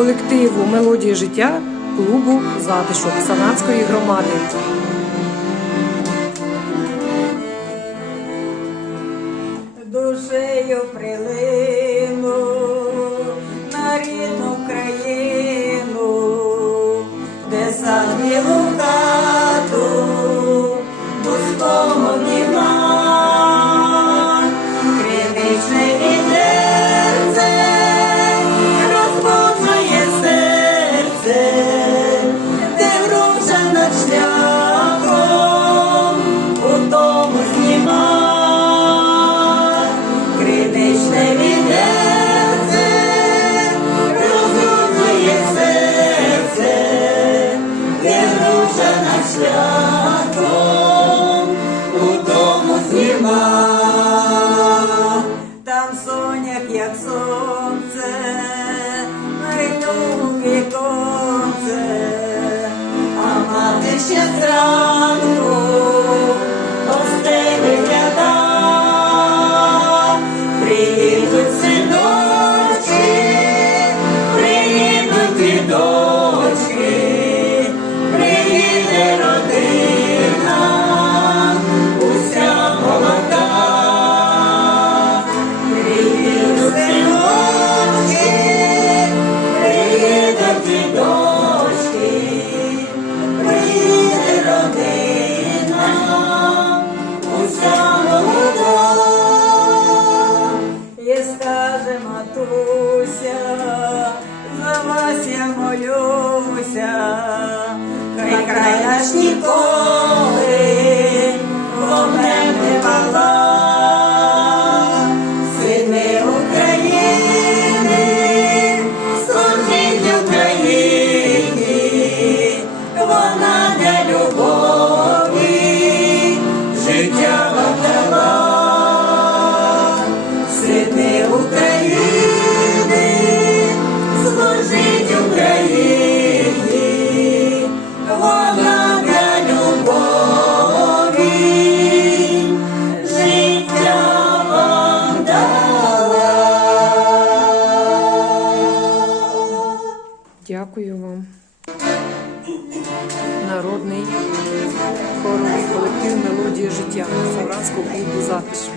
колективу Мелодії життя клубу затишок санатської громади. Είναι καλά! Дякую вам. Народний хоровий колектив мелодія життя Савранського клубу затишку.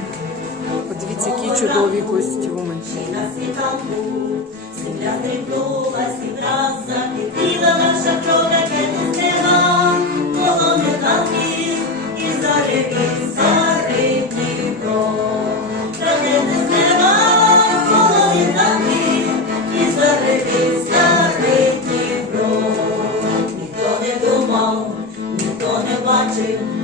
Подивіться, які чудові костюми. Сім'я стрибнула, сім раз закипіла наша кров, ракети стена, колони танків і зарекли you.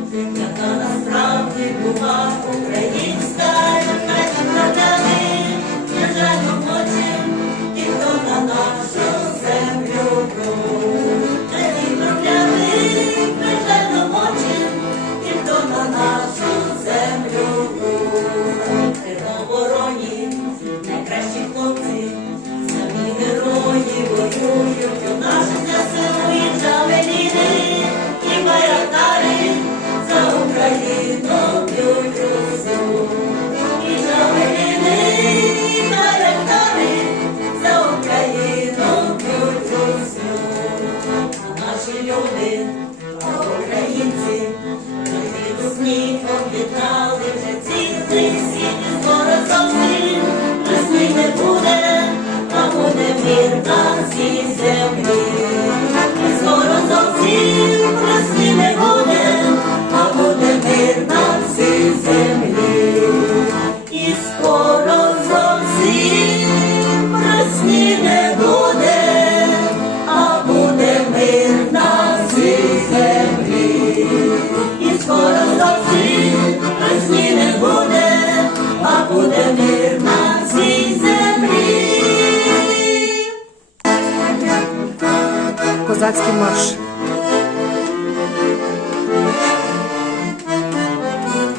козацький марш.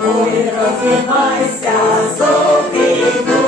Ой, розвивайся, зовімо.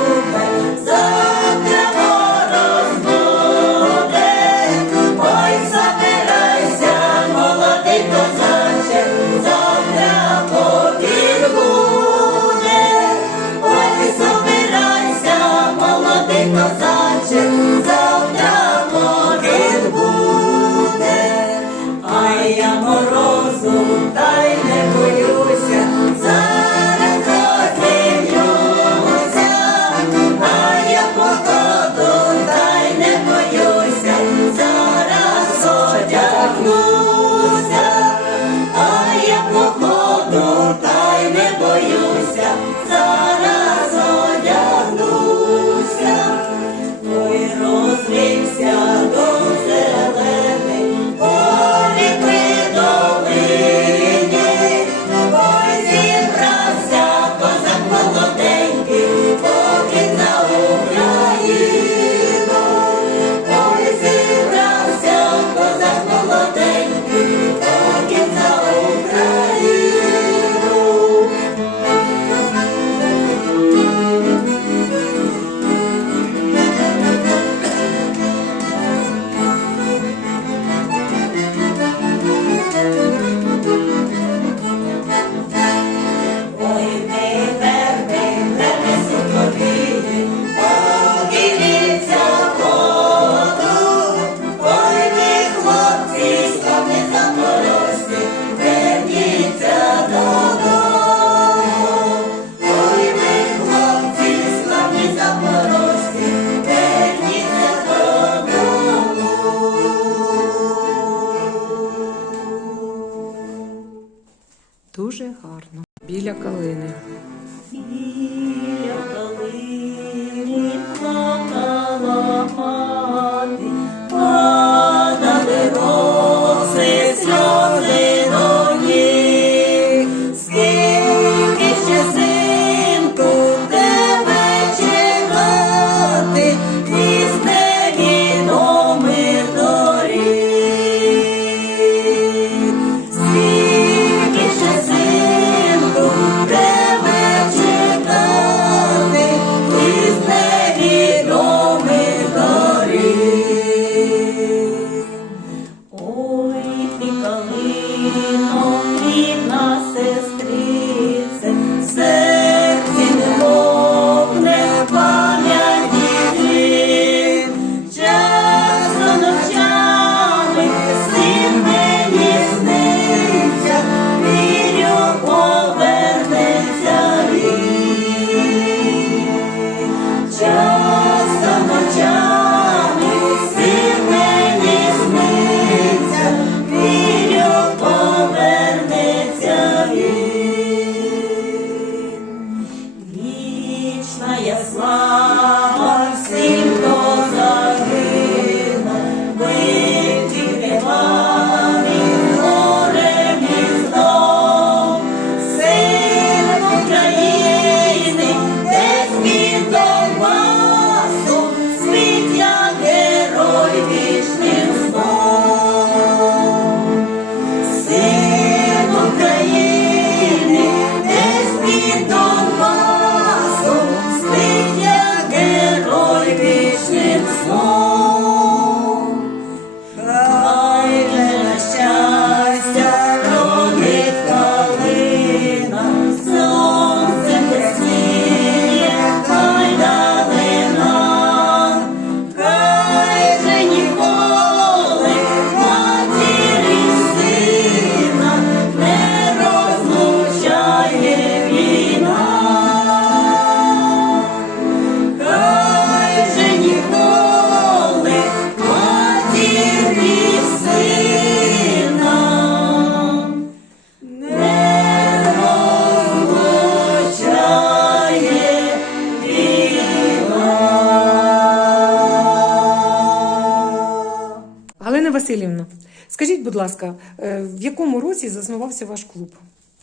Скажіть, будь ласка, е, в якому році заснувався ваш клуб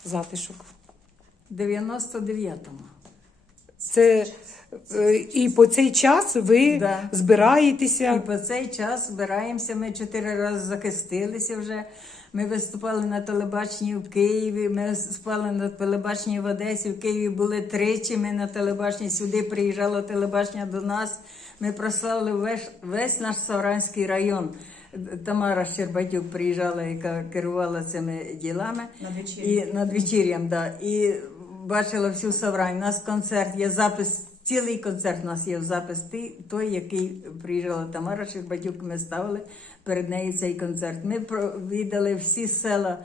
затишок? 99-му. Це е, і по цей час ви Да. збираєтеся. І по цей час збираємося. Ми чотири рази захистилися вже. Ми виступали на телебаченні в Києві. Ми виступали на телебаченні в Одесі. В Києві були тричі. Ми на телебаченні сюди приїжджало телебачення до нас. Ми прославили весь, весь наш Савранський район. Тамара Щербатюк приїжджала, яка керувала цими ділами. І надвечір'ям, да. І бачила всю Саврань. У нас концерт, є запис, цілий концерт у нас є в запис той, той який приїжджала Тамара Щербатюк, ми ставили перед нею цей концерт. Ми провідали всі села.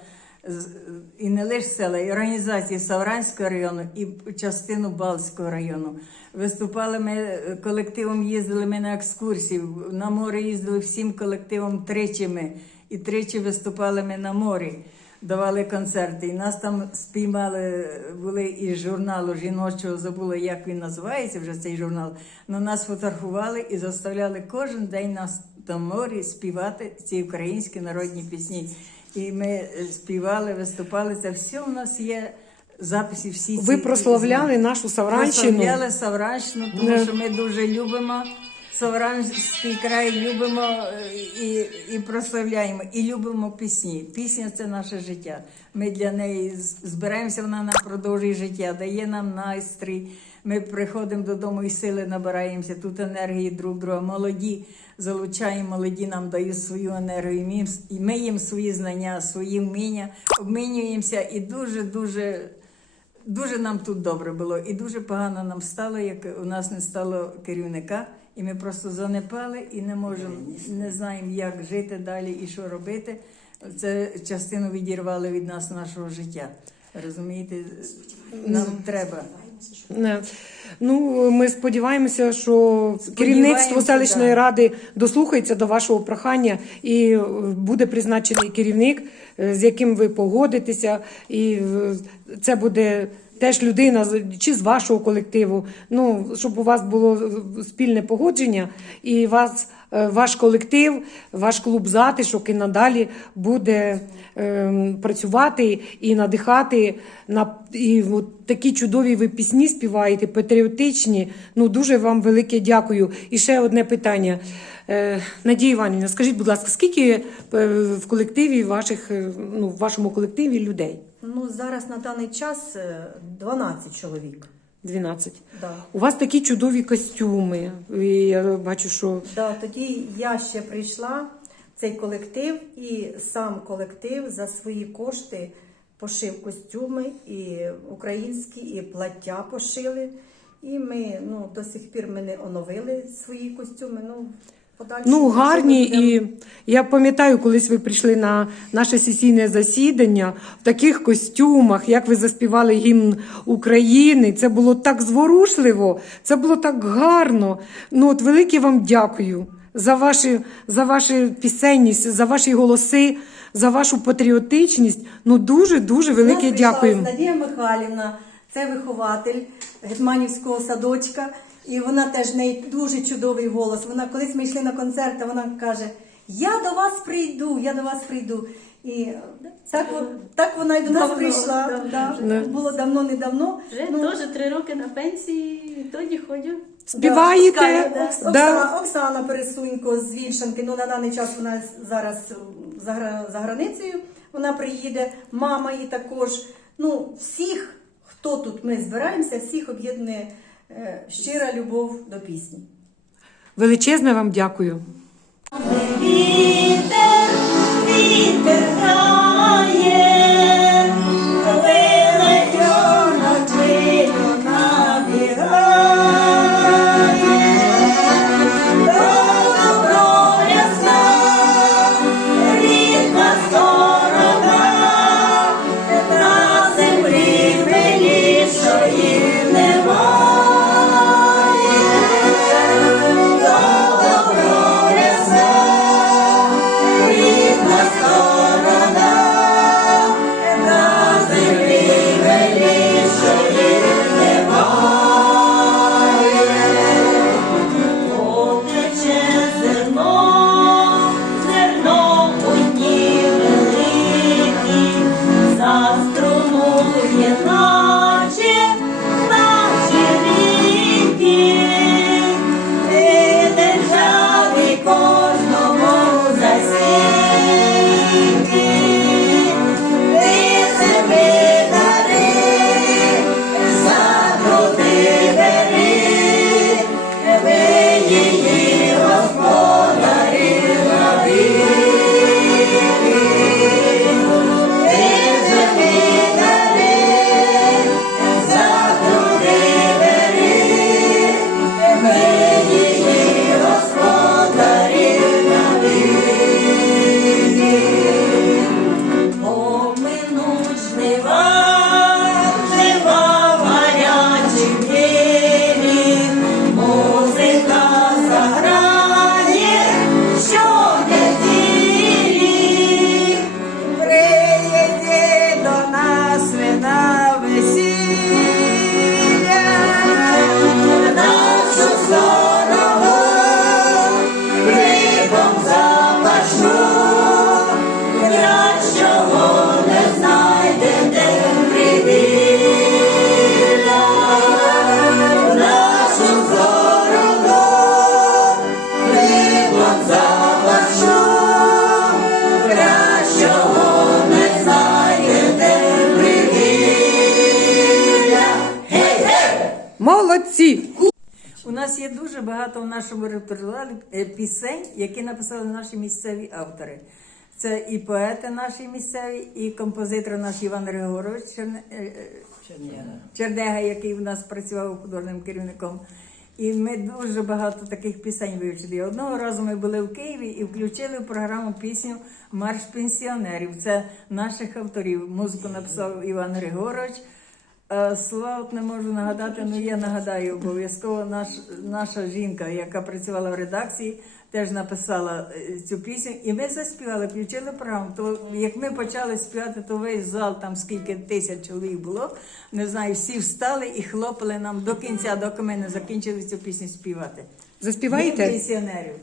І не лише села, і організації Савранського району і частину Балтського району. Виступали ми колективом, їздили ми на екскурсії. На море їздили всім колективом тричі ми. І тричі виступали ми на морі давали концерти. І нас там спіймали, були із журналу жіночого, забула, як він називається вже цей журнал. Но нас фотографували і заставляли кожен день нас на морі співати ці українські народні пісні. І ми співали, виступали. Це все у нас є. Записи всі Ви ці- прославляли нашу Савранщину. Прославляли Савранщину, тому Не. що ми дуже любимо Савранський край, любимо е, і, і прославляємо, і любимо пісні. Пісня це наше життя. Ми для неї збираємося, вона нам продовжує життя, дає нам настрій. Ми приходимо додому і сили набираємося. Тут енергії друг друга. Молоді залучаємо, молоді нам дають свою енергію. і ми їм- свої знання, свої вміння, обмінюємося і дуже дуже. Дуже нам тут добре було, і дуже погано нам стало, як у нас не стало керівника, і ми просто занепали і не можемо, не знаємо, як жити далі і що робити. Це частину відірвали від нас нашого життя. Розумієте, нам треба. Не. Ну, ми сподіваємося, що керівництво селищної да. ради дослухається до вашого прохання і е, буде призначений керівник, е, з яким ви погодитеся, і е, це буде. Теж людина чи з вашого колективу, ну щоб у вас було спільне погодження, і вас, ваш колектив, ваш клуб затишок і надалі буде працювати і надихати на і от такі чудові ви пісні співаєте, патріотичні. Ну дуже вам велике дякую. І ще одне питання. Е, Надія Іванівна, скажіть, будь ласка, скільки е, в колективі ваших, е, ну, в вашому колективі людей? Ну, зараз на даний час е, 12 чоловік. 12. Да. У вас такі чудові костюми. І я бачу, що Да, тоді я ще прийшла цей колектив, і сам колектив за свої кошти пошив костюми, і українські, і плаття пошили. І ми ну, до сих пір ми не оновили свої костюми. Ну, Ну, гарні, і я пам'ятаю, колись ви прийшли на наше сесійне засідання в таких костюмах, як ви заспівали гімн України. Це було так зворушливо, це було так гарно. Ну, от велике вам дякую за ваші, за вашу пісенність, за ваші голоси, за вашу патріотичність. Ну, дуже, дуже велике дякую. Надія Михайлівна, це вихователь Гетманівського садочка, і вона теж в неї дуже чудовий голос. Вона колись ми йшли на концерт, а вона каже: Я до вас прийду, я до вас прийду. І так, от- так вона і до нас Давно, прийшла. давно да. вже. Було давно-недавно. Вже Ну, теж три роки на пенсії, і тоді ходжу. Співаєте? Оксана, Да. Оксана, Оксана Пересунько з Вільшанки, ну на даний час вона зараз за, за границею. Вона приїде, мама її також. Ну, всіх, хто тут ми збираємося, всіх об'єднує е, щира любов до пісні. Величезне вам дякую. Вітер, вітер пісень, які написали наші місцеві автори. Це і поети наші місцеві, і композитор наш Іван Григорович Черне- е, е, який в нас працював художнім керівником. І ми дуже багато таких пісень вивчили. Одного разу ми були в Києві і включили в програму пісню Марш пенсіонерів. Це наших авторів. Музику написав Іван Григорович. Е, Слова от не можу нагадати, але я нагадаю обов'язково наш, наша жінка, яка працювала в редакції, теж написала е, цю пісню. І ми заспівали, включили програму. То як ми почали співати, то весь зал, там скільки тисяч чоловік було, не знаю, всі встали і хлопали нам до кінця, доки ми не закінчили цю пісню співати. Заспіваєте? Дім пенсіонерів.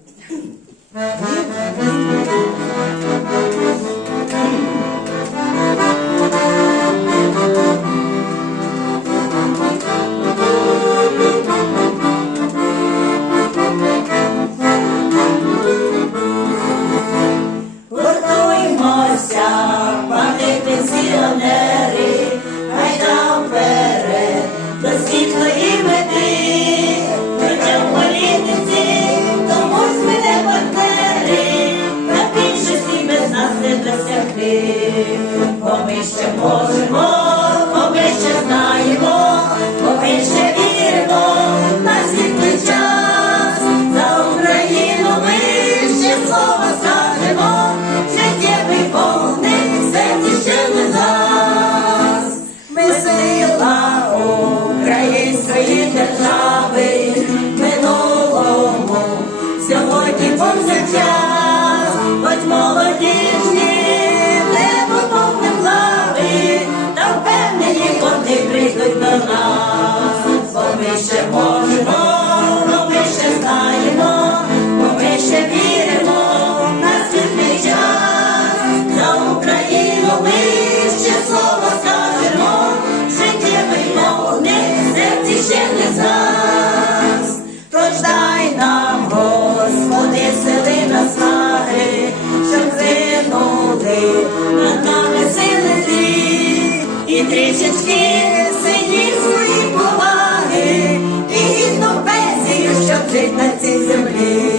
Жити на цій землі.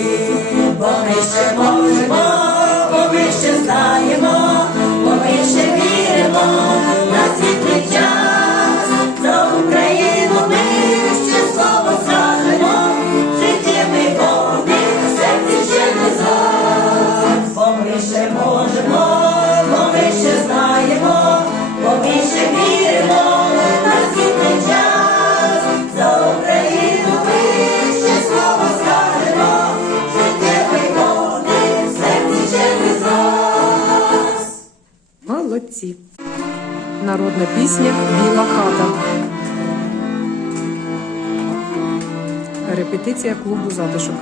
Бо ми ще можемо, Народна пісня Біла хата. Репетиція клубу затишок.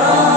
성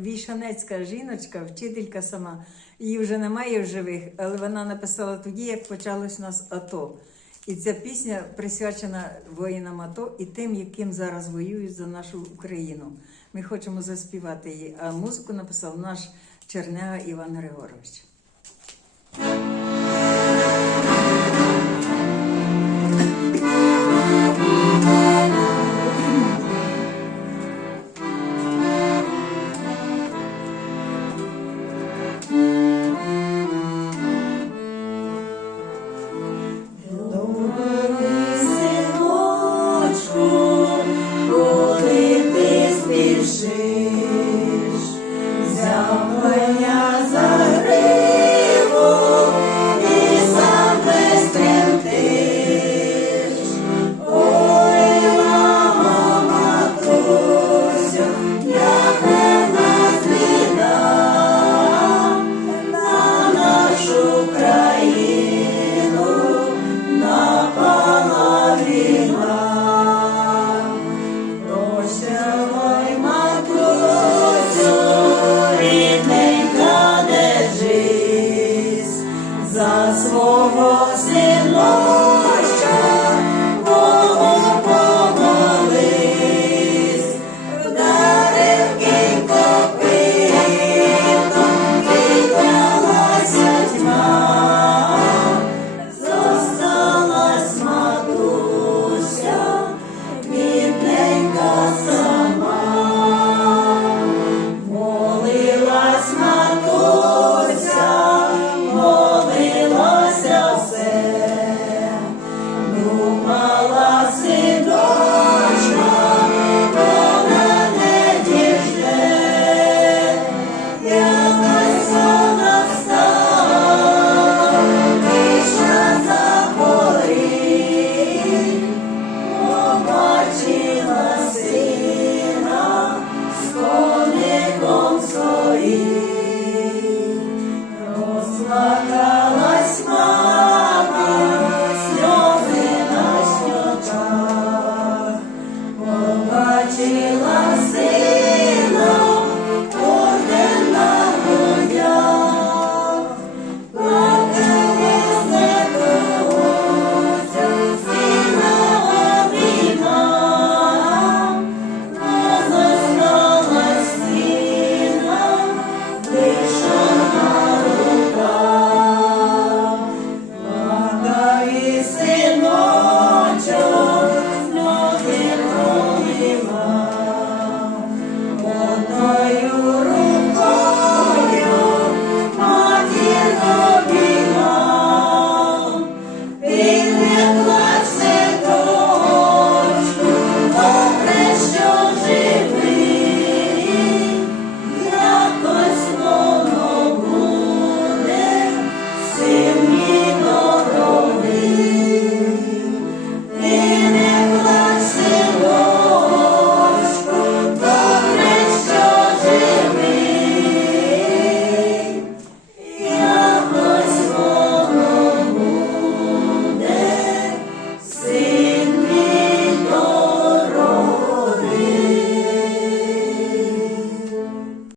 вішанецька жіночка, вчителька сама, її вже немає в живих, але вона написала тоді, як почалось у нас АТО. І ця пісня присвячена воїнам АТО і тим, яким зараз воюють за нашу Україну. Ми хочемо заспівати її. А музику написав наш Чернега Іван Григорович.